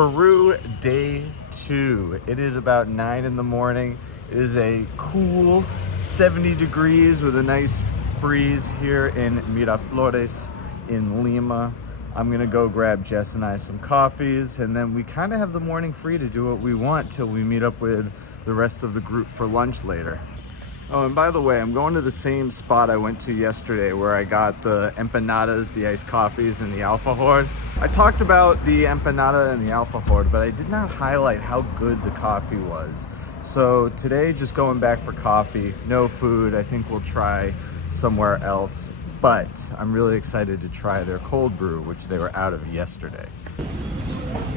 Peru day 2. It is about 9 in the morning. It is a cool 70 degrees with a nice breeze here in Miraflores in Lima. I'm gonna go grab Jess and I some coffees, and then we kind of have the morning free to do what we want till we meet up with the rest of the group for lunch later. Oh, and by the way, I'm going to the same spot I went to yesterday where I got the empanadas, the iced coffees, and the alfajor. I talked about the empanada and the alfajor, but I did not highlight how good the coffee was. So today, just going back for coffee, no food. I think we'll try somewhere else, but I'm really excited to try their cold brew, which they were out of yesterday.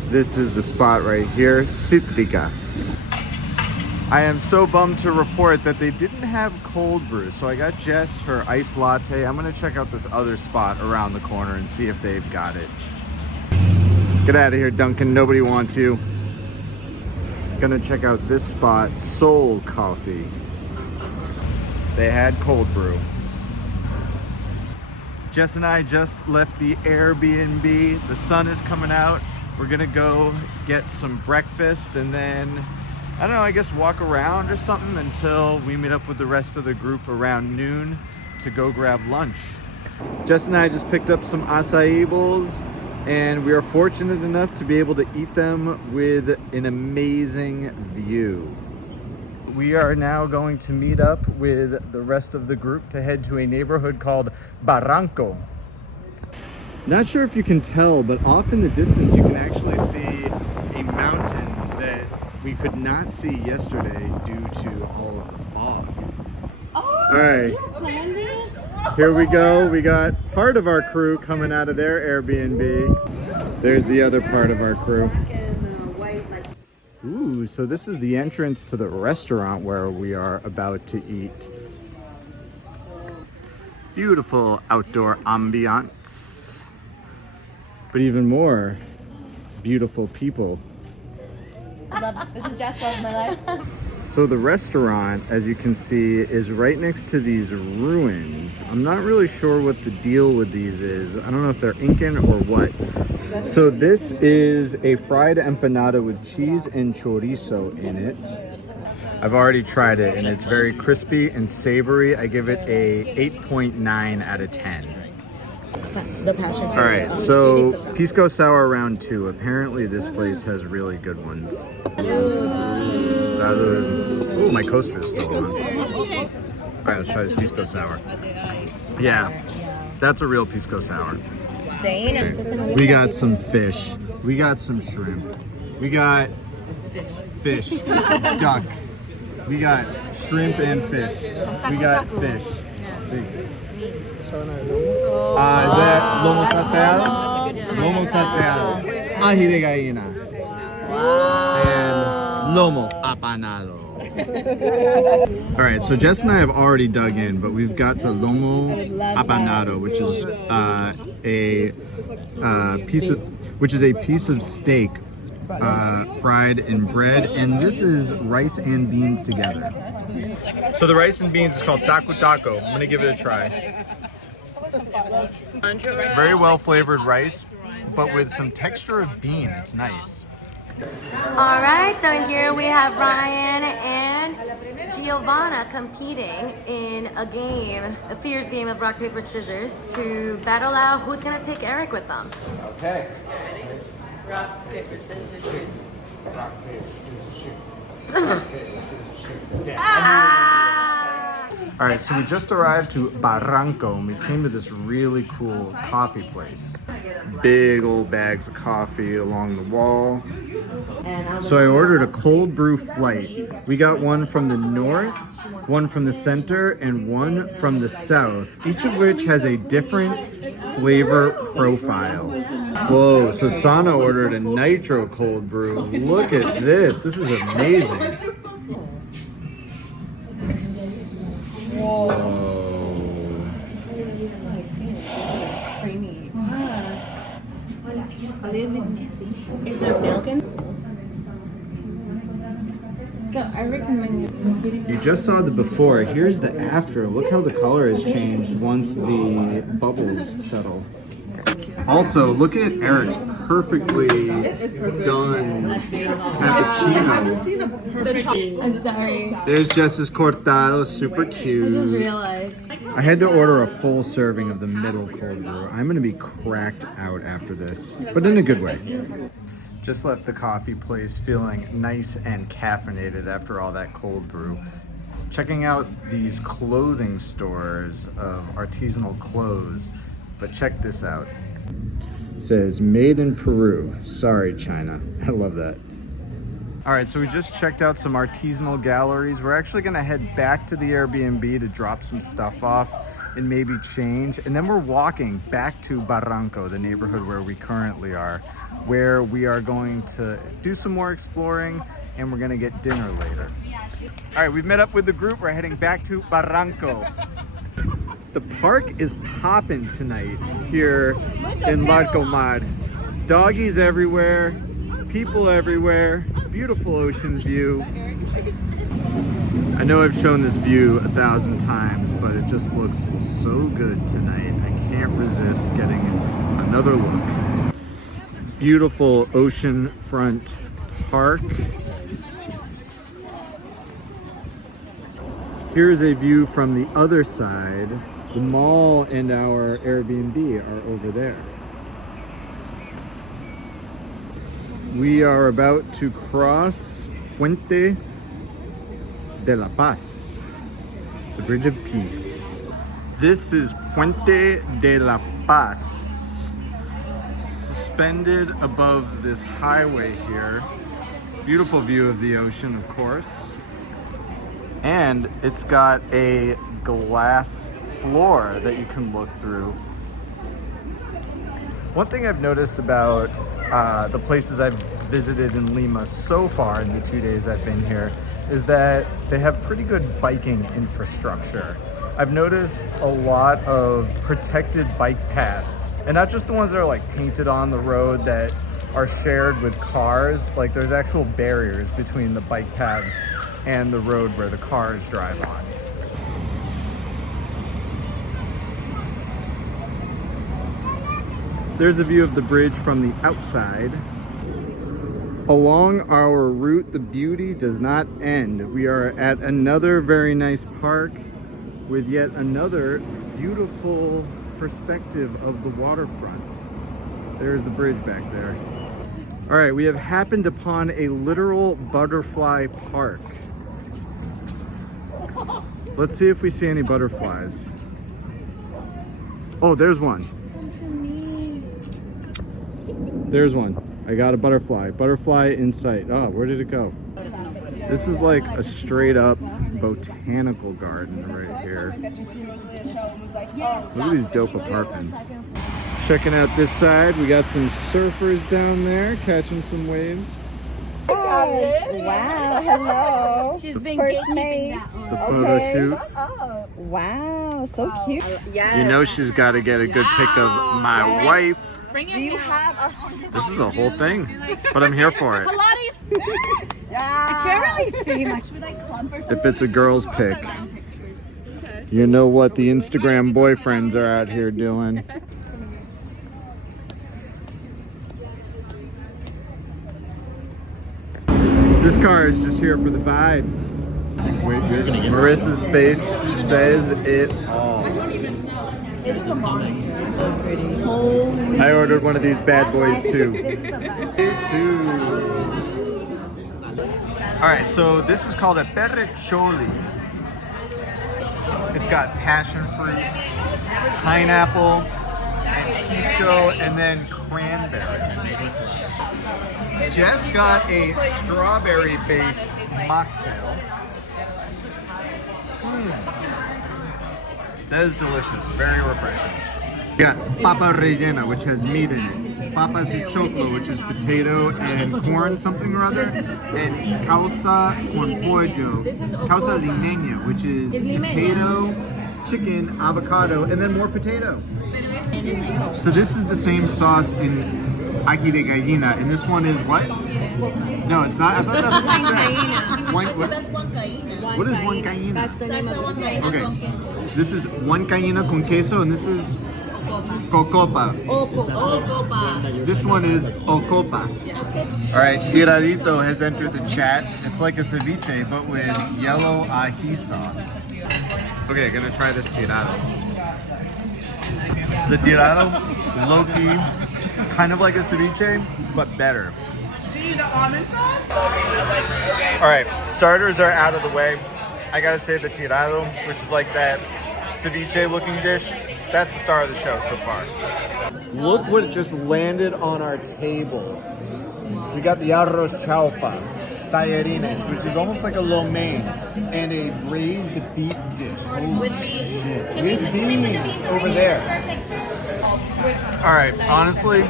This is the spot right here, Citrica. I am so bummed to report that they didn't have cold brew, so I got Jess her iced latte. I'm gonna check out this other spot around the corner and see if they've got it. Get out of here, Duncan, nobody wants you. Gonna check out this spot, Soul Coffee. They had cold brew. Jess and I just left the Airbnb. The sun is coming out. We're gonna go get some breakfast and then, I don't know, I guess walk around or something until we meet up with the rest of the group around noon to go grab lunch. Jess and I just picked up some acai bowls, and we are fortunate enough to be able to eat them with an amazing view. We are now going to meet up with the rest of the group to head to a neighborhood called Barranco. Not sure if you can tell, but off in the distance you can actually see a mountain that we could not see yesterday due to all of the fog. Oh, all right, did you plan this? Here we go. We got part of our crew coming out of their Airbnb. There's the other part of our crew. Ooh, so this is the entrance to the restaurant where we are about to eat. Beautiful outdoor ambiance. But even more, beautiful people. This is Jess, love my life. So the restaurant, as you can see, is right next to these ruins. I'm not really sure what the deal with these is. I don't know if they're Incan or what. So this is a fried empanada with cheese and chorizo in it. I've already tried it and it's very crispy and savory. I give it a 8.9 out of 10. The passion. All right, so pisco sour round 2. Apparently this place has really good ones. Oh, my coaster is still on. All right, let's try this pisco sour. Yeah, that's a real pisco sour. We got some fish. We got some shrimp. We got fish, duck. We got shrimp and fish. We got fish. See. Is that lomo salteado? Lomo salteado. Ají de gallina. And lomo apanado. All right, so Jess and I have already dug in, but we've got the lomo apanado, which is a piece of steak fried in bread, and this is rice and beans together. So the rice and beans is called taco taco. I'm gonna give it a try. Very well flavored rice, but with some texture of bean. It's nice. All right, so here we have Ryan and Giovanna competing in a game, a fierce game of rock, paper, scissors to battle out who's gonna take Eric with them. Okay. Rock, paper, scissors, shoot. Rock, paper, scissors, shoot. All right, so we just arrived to Barranco and we came to this really cool coffee place. Big old bags of coffee along the wall. So I ordered a cold brew flight. We got one from the north, one from the center, and one from the south, each of which has a different flavor profile. Whoa, so Sana ordered a nitro cold brew. Look at this. This is amazing. Whoa. Creamy. A little bit messy. Is there milk in? So I recommend. You just saw the before. Here's the after. Look how the color has changed once the bubbles settle. Also, look at Eric's perfectly done cappuccino. I'm sorry. There's Jess's cortado, super cute. I just realized. I had to order a full serving of the middle cold brew. I'm gonna be cracked out after this, but in a good way. Just left the coffee place feeling nice and caffeinated after all that cold brew. Checking out these clothing stores of artisanal clothes, but check this out. It says made in Peru. Sorry, China. I love that. All right, so we just checked out some artisanal galleries. We're actually gonna head back to the Airbnb to drop some stuff off and maybe change. And then we're walking back to Barranco, the neighborhood where we currently are, where we are going to do some more exploring and we're gonna get dinner later. All right, we've met up with the group. We're heading back to Barranco. The park is popping tonight here in Larcomar. Doggies everywhere, people everywhere, beautiful ocean view. I know I've shown this view 1,000 times, but it just looks so good tonight. I can't resist getting another look. Beautiful oceanfront park. Here's a view from the other side. The mall and our Airbnb are over there. We are about to cross Puente de la Paz, the Bridge of Peace. This is Puente de la Paz, suspended above this highway here. Beautiful view of the ocean, of course. And it's got a glass floor that you can look through. One thing I've noticed about the places I've visited in Lima so far in the 2 days I've been here is that they have pretty good biking infrastructure. I've noticed a lot of protected bike paths, and not just the ones that are like painted on the road that are shared with cars. Like there's actual barriers between the bike paths and the road where the cars drive on. There's a view of the bridge from the outside. Along our route, the beauty does not end. We are at another very nice park with yet another beautiful perspective of the waterfront. There's the bridge back there. All right, we have happened upon a literal butterfly park. Let's see if we see any butterflies. Oh, there's one. There's one. I got a butterfly. Butterfly in sight. Oh, where did it go? This is like a straight up botanical garden right here. Look at these dope apartments. Checking out this side, we got some surfers down there catching some waves. Wow, hello. She's been First mates. The photo shoot. Wow, so cute. Yes. You know she's got to get a good pic of my wife. Do you have a... This is a whole thing, but I'm here for it. I can't really see much. If it's a girl's pic, you know what the Instagram boyfriends are out here doing. This car is just here for the vibes. Marissa's face says it all. It is a monster. I ordered one of these bad boys too. All right, so this is called a perrecholi. It's got passion fruits, pineapple, pisco, and then cranberry. Jess got a strawberry-based mocktail. That is delicious, very refreshing. We got papa rellena, which has meat in it. Papas y choclo, which is potato and corn something or other. And causa con pollo. Causa limeña, which is potato, chicken, avocado, and then more potato. So this is the same sauce in ají de gallina, and this one is what? No, it's not. I thought that's what it said. That's huancaína. What is huancaína? Salsa huancaína Okay. con queso. This is huancaína con queso, and this is Cocopa. Ocopa. This one is Ocopa. All right, tiradito has entered the chat. It's like a ceviche, but with yellow ají sauce. Okay, gonna try this tirado. The tirado, low-key, kind of like a ceviche, but better. All right, starters are out of the way. I gotta say the tirado, which is like that ceviche-looking dish, that's the star of the show so far. Look what just landed on our table. We got the arroz chaufa, tallarines, which is almost like a lo mein, and a braised beef dish. With beans. With beans over there. All right, honestly,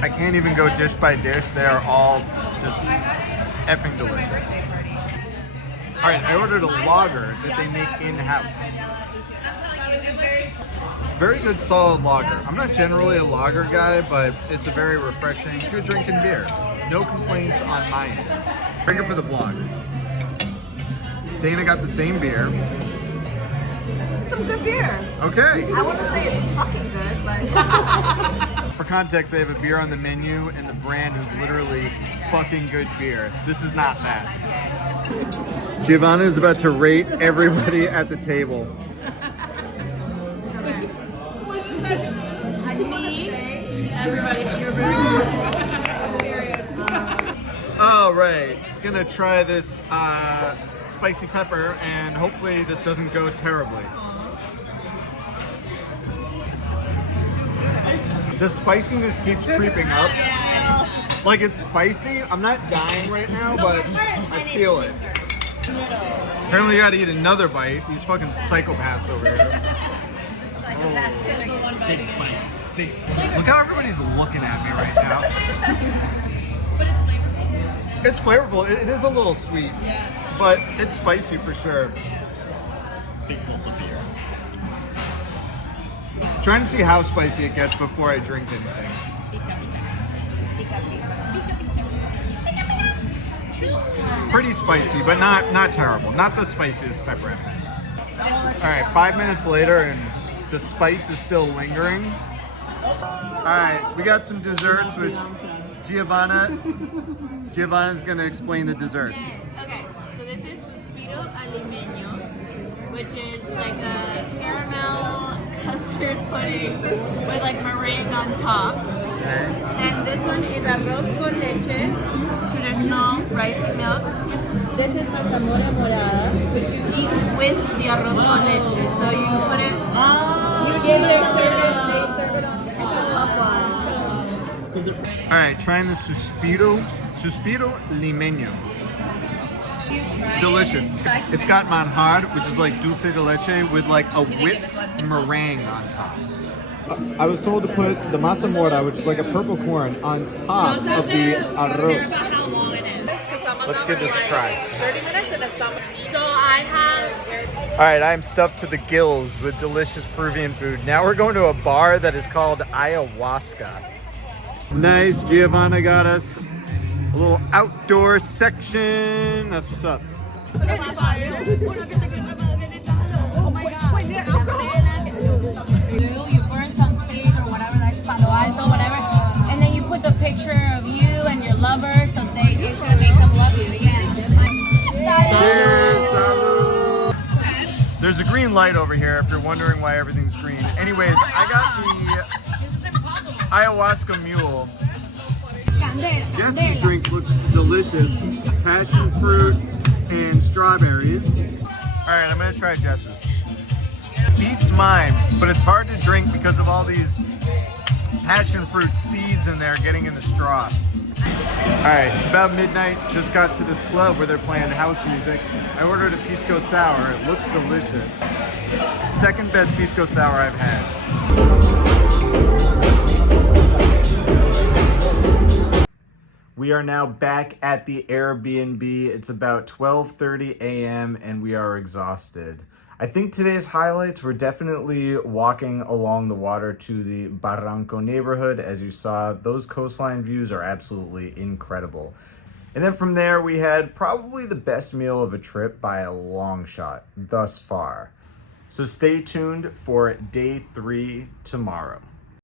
I can't even go dish by dish. They are all just effing delicious. All right, I ordered a lager that they make in-house. Very good solid lager. I'm not generally a lager guy, but it's a very refreshing, good drinking beer. No complaints on my end. Drink it for the vlog. Dana got the same beer. Some good beer. Okay. I wouldn't say it's fucking good, but. For context, they have a beer on the menu, and the brand is literally fucking good beer. This is not that. Giovanna is about to rate everybody at the table. I just want to say, Everybody, you're very All right, gonna try this spicy pepper, and hopefully this doesn't go terribly. The spiciness keeps creeping up. Like it's spicy. I'm not dying right now, but I feel it. Apparently you gotta eat another bite. These fucking psychopaths over here. Big bite. Big. Look how everybody's looking at me right now. But it's flavorful. It's flavorful. It is a little sweet, but it's spicy for sure. Big gulp of beer. Trying to see how spicy it gets before I drink anything. Pretty spicy, but not terrible. Not the spiciest pepper I've had. All right, 5 minutes later, and the spice is still lingering. All right, we got some desserts, which Giovanna's gonna explain the desserts. Yes. Okay, so this is suspiro alimeño, which is like a caramel custard pudding with like meringue on top. Okay. Then this one is arroz con leche, traditional rice and milk. This is mazamorra morada, which you eat with the arroz con leche. So you put it, they serve it on top. it's a cup All right, trying the suspiro limeño. Delicious. It's got manjar, which is like dulce de leche with like a whipped meringue on top. I was told to put the mazamorra, which is like a purple corn, on top of the arroz. How long it is. Let's give this a try. 30 minutes in the summer. So I have. All right, I'm stuffed to the gills with delicious Peruvian food. Now we're going to a bar that is called ayahuasca. Nice, Giovanna got us a little outdoor section. That's what's up. Oh my god. You burn some sage or whatever, like palo alto, whatever, and then you put the picture of you and your lover, so it's gonna make them love you again. Cheers, salud. There's a green light over here if you're wondering why everything's green. Anyways, I got the ayahuasca mule. Jess's drink looks delicious. Passion fruit and strawberries. All right, I'm gonna try Jess's. Beats mine, but it's hard to drink because of all these passion fruit seeds in there getting in the straw. All right, it's about midnight. Just got to this club where they're playing house music. I ordered a pisco sour. It looks delicious. Second best pisco sour I've had. We are now back at the Airbnb. It's about 12:30 a.m. and we are exhausted. I think today's highlights were definitely walking along the water to the Barranco neighborhood. As you saw, those coastline views are absolutely incredible. And then from there, we had probably the best meal of a trip by a long shot thus far. So stay tuned for day 3 tomorrow.